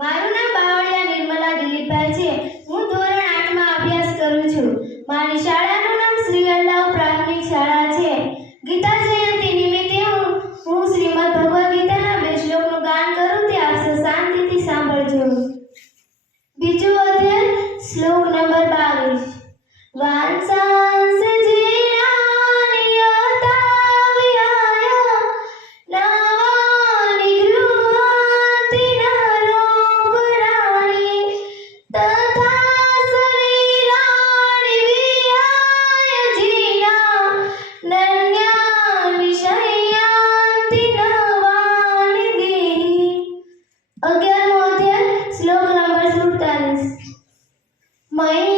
મારું નામ બાવળિયા નિર્મલા દિલીપભાઈ છે. હું ધોરણ આઠમાં અભ્યાસ કરું છું. મારી શાળાનું નામ શ્રી અલ્લાહ પ્રાથમિક શાળા છે. ગીતા જયંતિ નિમિત્તે હું હું શ્રીમદ ભગવદ્ ગીતાના બે શ્લોકનું ગાન કરું, તે આપ શાંતિથી સાંભળજો. બીજું અધ્યાય, શ્લોક Mãe